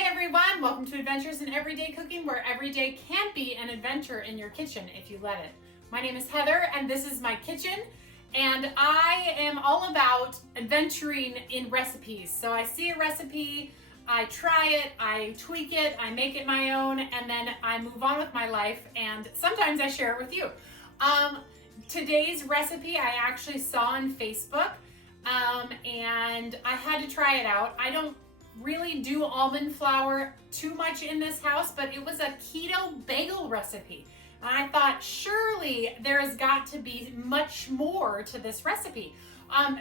Hey everyone, welcome to Adventures in Everyday Cooking, where every day can be an adventure in your kitchen if you let it. My name is Heather and this is my kitchen, and I am all about adventuring in recipes. So I see a recipe, I try it, I tweak it, I make it my own, and then I move on with my life, and sometimes I share it with you. Today's recipe I actually saw on Facebook, and I had to try it out. I don't really do almond flour too much in this house, but it was a keto bagel recipe. And I thought, surely there has got to be much more to this recipe,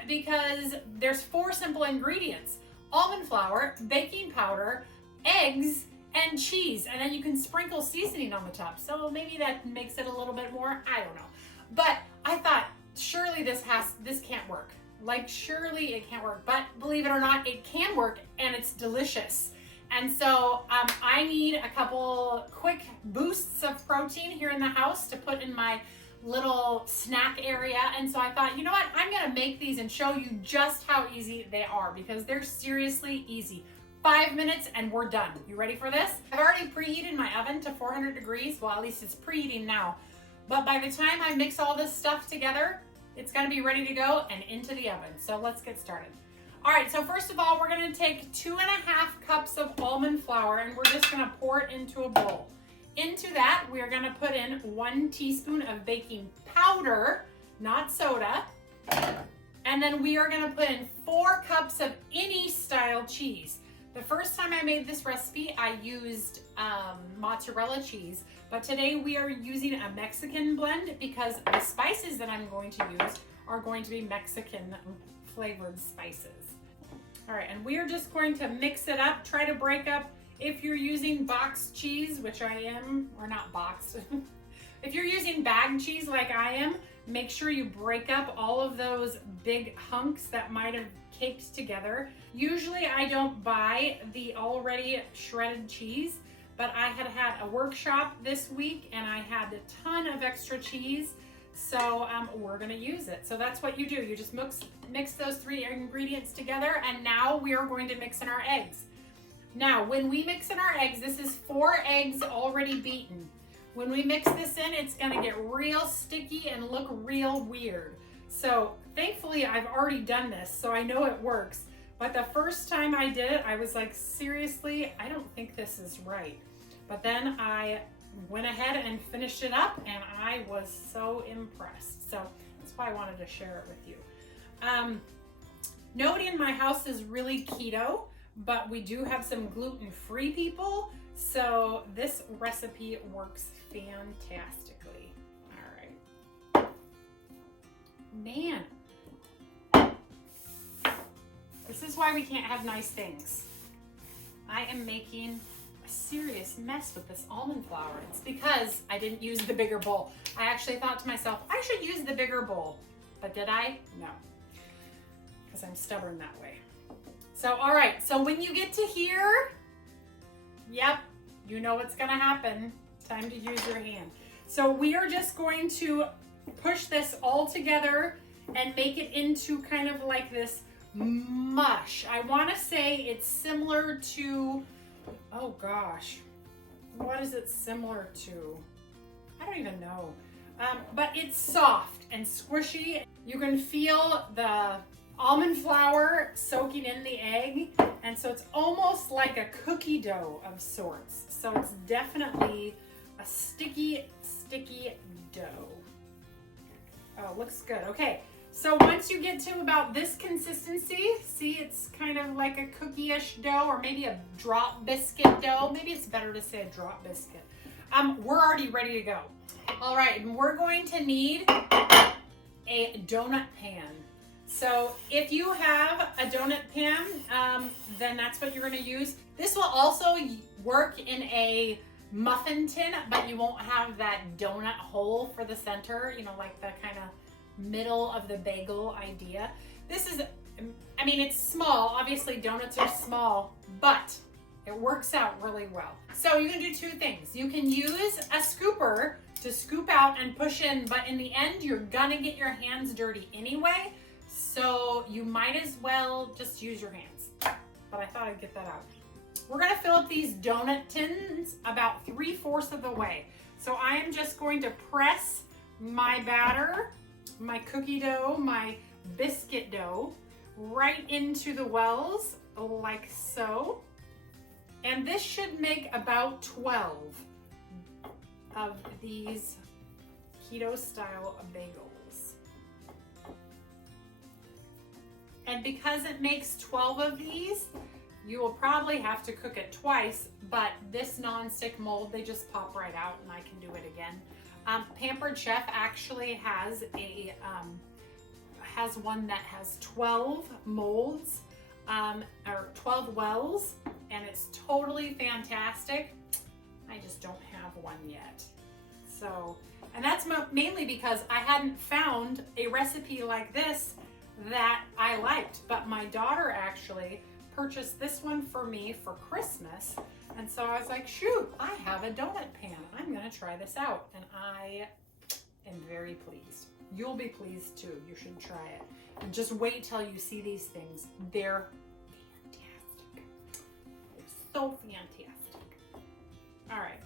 because there's 4 simple ingredients: almond flour, baking powder, eggs, and cheese. And then you can sprinkle seasoning on the top. So maybe that makes it a little bit more, I don't know. But I thought, surely this can't work. Like, surely it can't work, but believe it or not, it can work, and it's delicious. And so I need a couple quick boosts of protein here in the house to put in my little snack area. And so I thought, you know what, I'm gonna make these and show you just how easy they are, because they're seriously easy. 5 minutes and we're done. You ready for this? I've already preheated my oven to 400 degrees. Well, at least it's preheating now. But by the time I mix all this stuff together, it's gonna be ready to go and into the oven. So let's get started. All right, so first of all, we're gonna take 2.5 cups of almond flour, and we're just gonna pour it into a bowl. Into that, we're gonna put in 1 teaspoon of baking powder, not soda. And then we are gonna put in 4 cups of any style cheese. The first time I made this recipe, I used mozzarella cheese, but today we are using a Mexican blend because the spices that I'm going to use are going to be Mexican flavored spices. All right, and we are just going to mix it up, try to break up. If you're using boxed cheese, which I am, or not boxed, if you're using bagged cheese like I am, make sure you break up all of those big hunks that might have caked together. Usually I don't buy the already shredded cheese, but I had a workshop this week and I had a ton of extra cheese, so we're gonna use it. So that's what you do. You just mix those 3 ingredients together, and now we are going to mix in our eggs. Now, when we mix in our eggs, this is 4 eggs already beaten. When we mix this in, it's gonna get real sticky and look real weird. So thankfully I've already done this, so I know it works. But the first time I did it, I was like, seriously, I don't think this is right. But then I went ahead and finished it up, and I was so impressed. So that's why I wanted to share it with you. Nobody in my house is really keto, but we do have some gluten-free people. So this recipe works fantastically. All right. Man, this is why we can't have nice things. I am making a serious mess with this almond flour. It's because I didn't use the bigger bowl. I actually thought to myself, I should use the bigger bowl. But did I? No. Because I'm stubborn that way. So, all right. So when you get to here, yep, you know what's gonna happen. Time to use your hand. So we are just going to push this all together and make it into kind of like this mush. I want to say it's similar to, oh gosh, what is it similar to? I don't even know. But it's soft and squishy. You can feel the almond flour soaking in the egg, and so it's almost like a cookie dough of sorts. So it's definitely a sticky dough. Oh, looks good. Okay, so once you get to about this consistency, see, it's kind of like a cookie-ish dough, or maybe a drop biscuit dough. Maybe it's better to say a drop biscuit. We're already ready to go. All right, and we're going to need a donut pan. So if you have a donut pan, then that's what you're gonna use. This will also work in a muffin tin, but you won't have that donut hole for the center, you know, like the kind of middle of the bagel idea. This is, I mean, it's small. Obviously donuts are small, but it works out really well. So you can do 2 things. You can use a scooper to scoop out and push in, but in the end, you're gonna get your hands dirty anyway. So you might as well just use your hands. But I thought I'd get that out. We're gonna fill up these donut tins about 3/4 of the way. So I am just going to press my batter, my cookie dough, my biscuit dough, right into the wells like so. And this should make about 12 of these keto style bagels. And because it makes 12 of these, you will probably have to cook it twice, but this non-stick mold, they just pop right out and I can do it again. Pampered Chef actually has one that has 12 molds, or 12 wells, and it's totally fantastic. I just don't have one yet. So, and that's mainly because I hadn't found a recipe like this that I liked, but my daughter actually purchased this one for me for Christmas. And so I was like, shoot, I have a donut pan. I'm gonna try this out. And I am very pleased. You'll be pleased too. You should try it. And just wait till you see these things. They're fantastic. They're so fantastic. All right.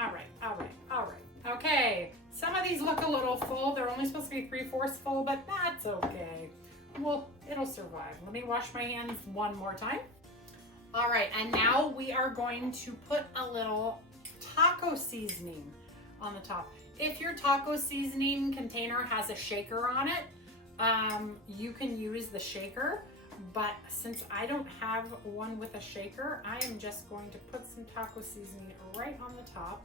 All right, all right, all right. Okay, some of these look a little full. They're only supposed to be 3/4 full, but that's okay. Well, it'll survive. Let me wash my hands one more time. All right, and now we are going to put a little taco seasoning on the top. If your taco seasoning container has a shaker on it, you can use the shaker, but since I don't have one with a shaker, I am just going to put some taco seasoning right on the top.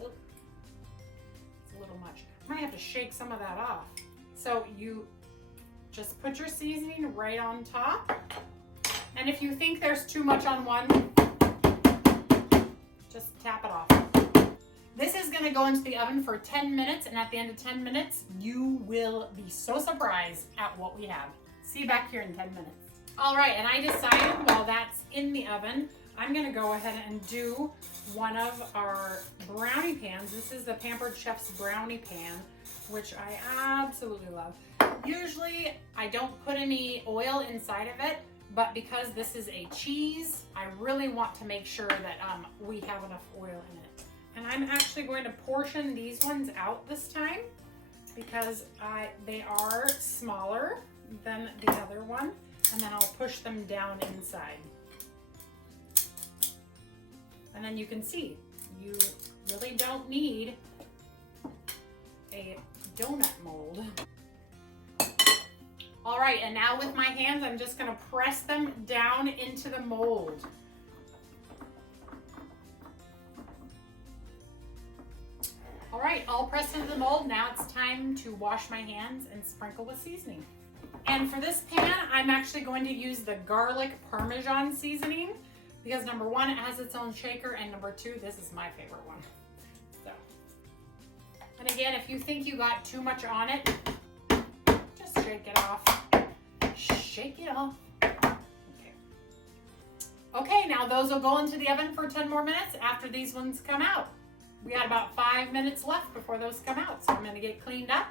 It's a little much. I might have to shake some of that off. So you just put your seasoning right on top. And if you think there's too much on one, just tap it off. This is gonna go into the oven for 10 minutes, and at the end of 10 minutes, you will be so surprised at what we have. See you back here in 10 minutes. All right, and I decided while that's in the oven, I'm gonna go ahead and do one of our brownie pans. This is the Pampered Chef's brownie pan, which I absolutely love. Usually, I don't put any oil inside of it, but because this is a cheese, I really want to make sure that we have enough oil in it. And I'm actually going to portion these ones out this time because they are smaller than the other one. And then I'll push them down inside. And then you can see, you really don't need a donut mold. All right, and now with my hands, I'm just gonna press them down into the mold. All right, all pressed into the mold. Now it's time to wash my hands and sprinkle with seasoning. And for this pan, I'm actually going to use the garlic Parmesan seasoning because number one, it has its own shaker, and number two, this is my favorite one. So, and again, if you think you got too much on it, just shake it off. Shake it off. Okay. Okay, now those will go into the oven for 10 more minutes after these ones come out. We got about 5 minutes left before those come out, so I'm gonna get cleaned up.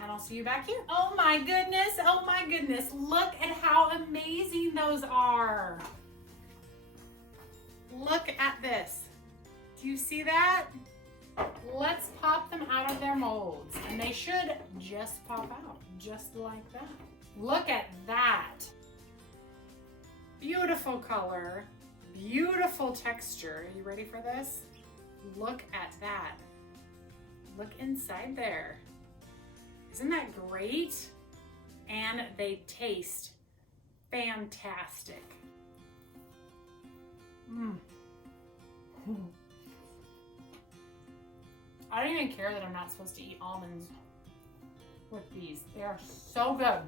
And I'll see you back here. Oh my goodness, oh my goodness. Look at how amazing those are. Look at this. Do you see that? Let's pop them out of their molds. And they should just pop out, just like that. Look at that. Beautiful color, beautiful texture. Are you ready for this? Look at that. Look inside there. Isn't that great? And they taste fantastic. I don't even care that I'm not supposed to eat almonds with these. They are so good.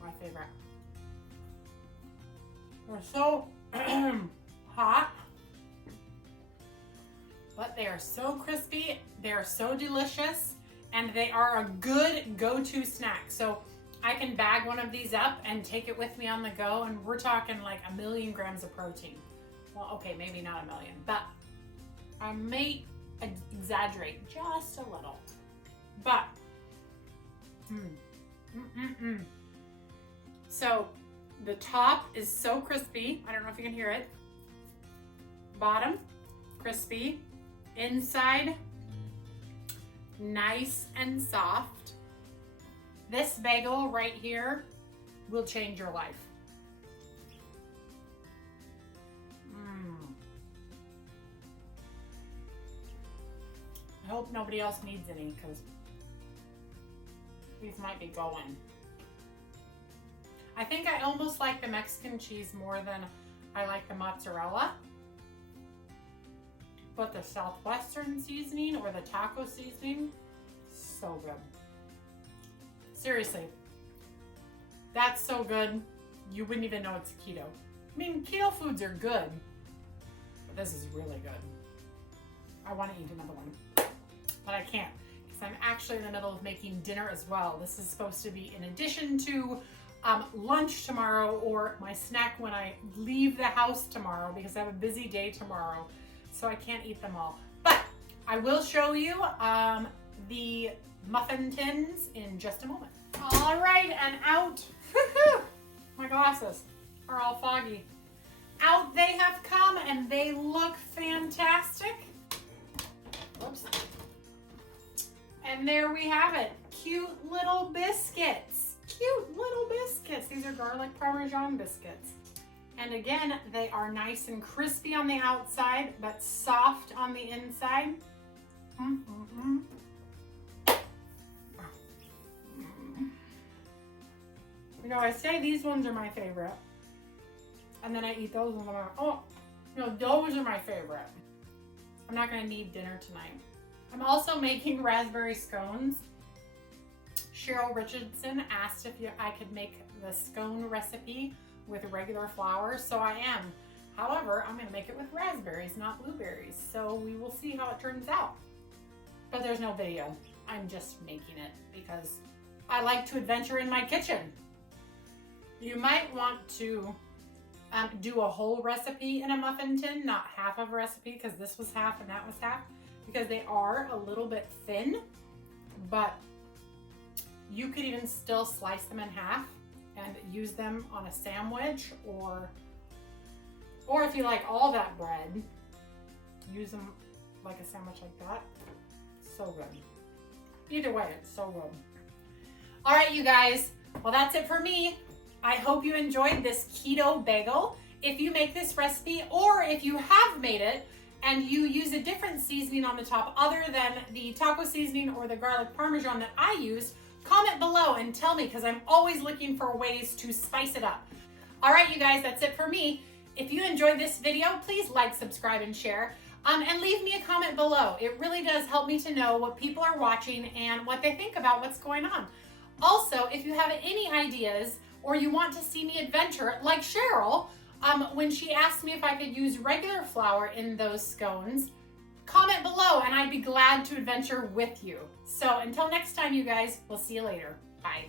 My favorite. They're so hot, but they are so crispy, they are so delicious, and they are a good go-to snack. So I can bag one of these up and take it with me on the go, and we're talking like 1,000,000 grams of protein. Well, okay, maybe not 1,000,000, but I may exaggerate just a little. But, So The top is so crispy. I don't know if you can hear it. Bottom, crispy. Inside, nice and soft. This bagel right here will change your life. I hope nobody else needs any because these might be going. I think I almost like the Mexican cheese more than I like the mozzarella. But the Southwestern seasoning or the taco seasoning, so good. Seriously, that's so good, you wouldn't even know it's keto. I mean, keto foods are good, but this is really good. I want to eat another one, but I can't because I'm actually in the middle of making dinner as well. This is supposed to be in addition to lunch tomorrow or my snack when I leave the house tomorrow because I have a busy day tomorrow, so I can't eat them all. But I will show you the muffin tins in just a moment. All right, and out, my glasses are all foggy. Out they have come and they look fantastic. Whoops. And there we have it, cute little biscuits. Cute little biscuits. These are garlic Parmesan biscuits. And again, they are nice and crispy on the outside, but soft on the inside. You know, I say these ones are my favorite, and then I eat those ones. Oh, no, those are my favorite. I'm not gonna need dinner tonight. I'm also making raspberry scones. Cheryl Richardson asked if I could make the scone recipe with regular flour, so I am. However, I'm gonna make it with raspberries, not blueberries, so we will see how it turns out. But there's no video. I'm just making it because I like to adventure in my kitchen. You might want to do a whole recipe in a muffin tin, not half of a recipe, because this was half and that was half, because they are a little bit thin, but you could even still slice them in half and use them on a sandwich, or if you like all that bread, use them like a sandwich like that. So good. Either way, it's so good. All right, you guys, well, that's it for me. I hope you enjoyed this keto bagel. If you make this recipe, or if you have made it and you use a different seasoning on the top other than the taco seasoning or the garlic Parmesan that I used, comment below and tell me, because I'm always looking for ways to spice it up. All right, you guys, that's it for me. If you enjoyed this video, please like, subscribe, and share. And leave me a comment below. It really does help me to know what people are watching and what they think about what's going on. Also, if you have any ideas or you want to see me adventure like Cheryl, when she asked me if I could use regular flour in those scones, comment below and I'd be glad to adventure with you. So until next time, you guys, we'll see you later. Bye.